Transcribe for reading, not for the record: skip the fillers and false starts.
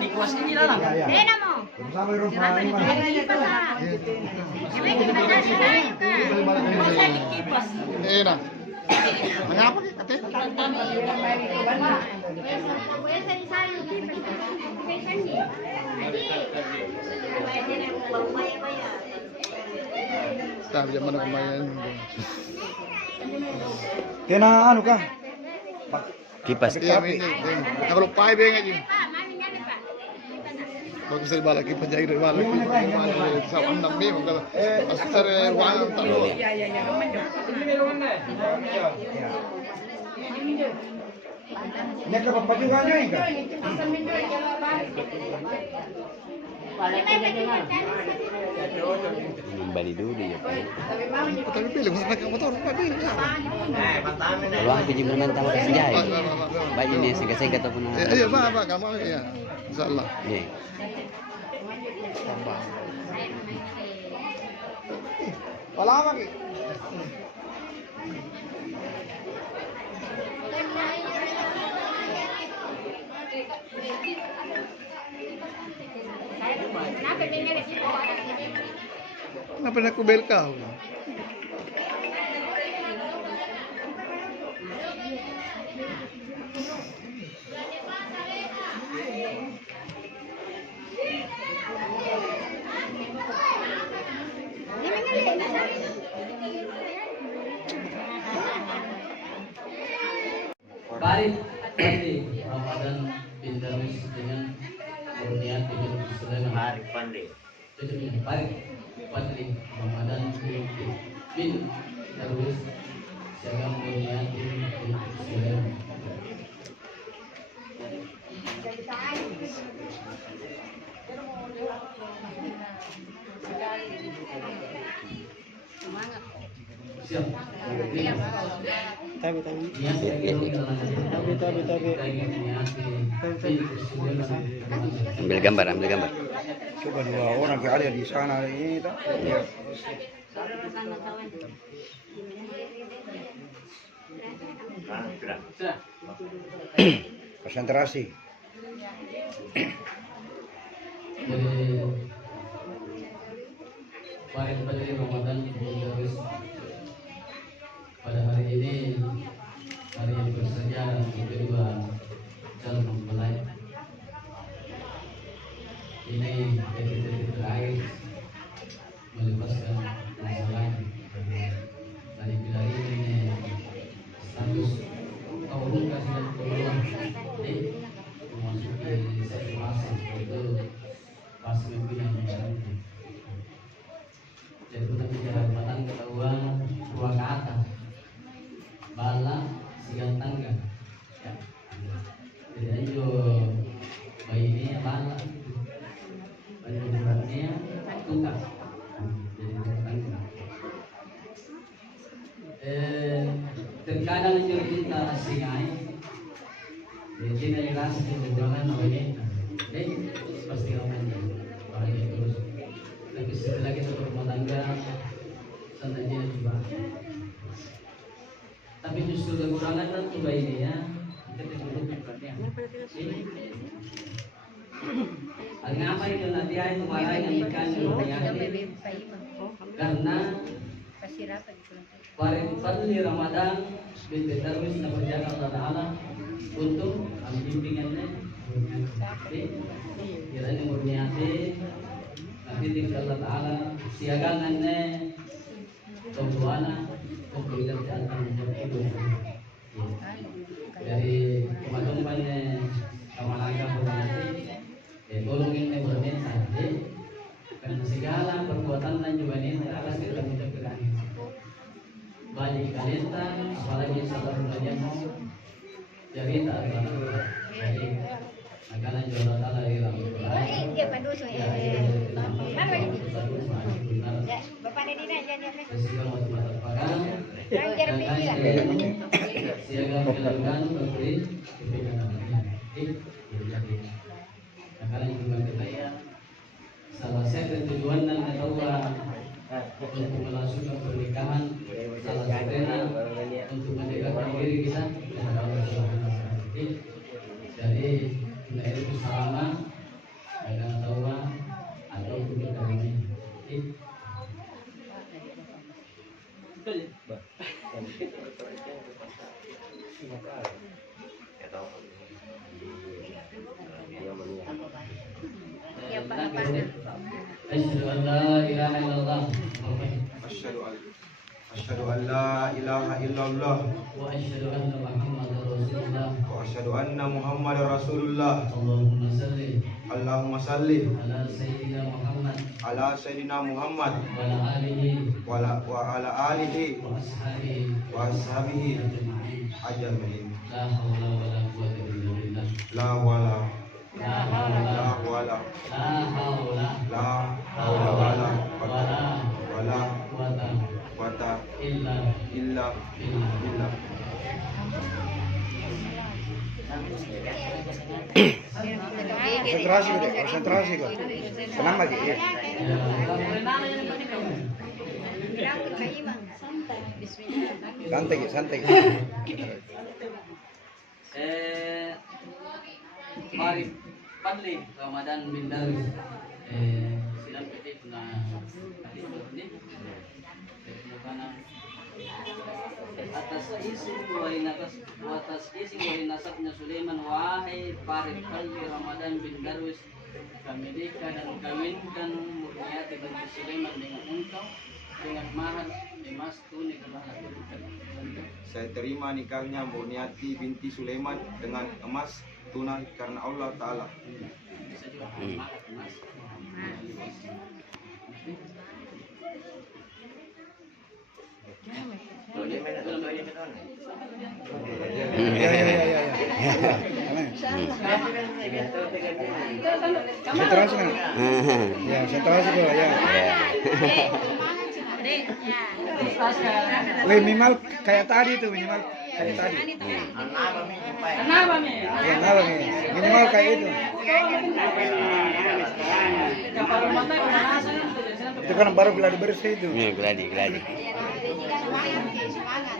Ikuas ini dalam. Bersama Irfan. Nah. Mengapa katanya? Sabi zaman kumain. Kena anu kah? Kipas. Iya, ini. Kalau pai beng aja. Bagus dari balik penjahit dari balik. Sa andam be maka asar ruangan tahu. Ini ke bapak juga enggak? Kembali dulu ya Pak. Tapi pilih mana kamu tahu apa pilih. Kalau aku juga menantang kasih jahit. Baik ini singkat-singkat ataupun Iya, Pak, kamu ya. Insyaallah. Iya. Tambah. Lama ki. Kenapa nak kubel kau? Baik, nanti Ramadan bin Darwis dengan Kurniat bin Sulaiman. Barik Pandey. Barik Pandey Ramadan bin Darwis dengan Kurniat bin Sulaiman. Siap. Tapi. Ambil gambar. Coba 2 orang yang ada di sana ini tak? Iya. Konsentrasi. Baik Pandey Ramadan bin Darwis. Pada hari ini hari yang bersejarah kedua calon mempelai. Ini detik-detik terakhir melepaskan masalah dari bidari ini status tahun kasih kedua memasuki satu masa itu pas pimpinan baru. Jadi kita bicara rumah tangga ketahuan dua kata bala siang tangga ya. Jadi ayo bayi ini bala bayi ukurannya tukar jadi rumah tangga. Terkadang juga kita singai jadi dari rasa kejuangan ini pasti ramai orang terus tapi setelah kita berumah tangga sananya juga. Tapi justru kekurangan kan coba ini ya. Ngapa itu nanti itu malah yang ikan karena Fadli Ramadan binti Darwis na berjaga Allah Ta'ala untuk bimbingannya kiranya murniati nanti tinggal Allah Ta'ala siagangannya kebuana untuk kerjaan tanggung hidup dari kemajuannya kamalaga berarti golongin berminta karena segala perbuatan dan juga ini akan kita menjaga banyak kalenta apalagi salah belajar mau jadi tak ada jadi akan jual Allah di dalam Bapak ini aja nih. siaga menjalankan menteri akan juga kita salah satu tujuan dan ketahuan untuk melangsungkan pernikahan salah satunya untuk mendekatkan diri kita kepada Allah Subhanahu wa Ta'ala. Jadi Asyhadu an la ilaha illallah Asyhadu an la ilaha illallah wa asyhadu anna Muhammadar Rasulullah. wa asyhadu anna Muhammadar Rasulullah. Allahumma salli Allahumma salli ala sayyidina Muhammad ala sayyidina Muhammad wa ala alihi wa ala alihi wa ashabihi wa ashabihi ajma'in. ajma'in. La haula wa la quwwata illa billah. La wala La haula la wala la haula la hawla wala wa la wala quwwata quwwata illa illa billah. billah. Konsentrasi kok, konsentrasi kok. Tenang lagi ya. Ya, Berangkat ke imam. Bismillah. Santai, santai. Mari Padli Ramadan bin Darwis silang piti na hadis ini karena atas isi wahai nasabnya Sulaiman, wahai Farid Padli Ramadan bin Darwis, kami nikah dan kawinkan Murniati binti Sulaiman dengan engkau dengan mahar emas tunai kebahagiaan. Saya terima nikahnya Murniati binti Sulaiman dengan emas tunai karena Allah Ta'ala. Bisa juga mahar emas. Ya. Konsentrasi kan? Ya, konsentrasi kok ya. Minimal kayak tadi tuh, minimal kayak tadi. Ya, malam ini. Minimal kayak itu. Itu kan baru gladi bersih itu. Gladi. Semangat.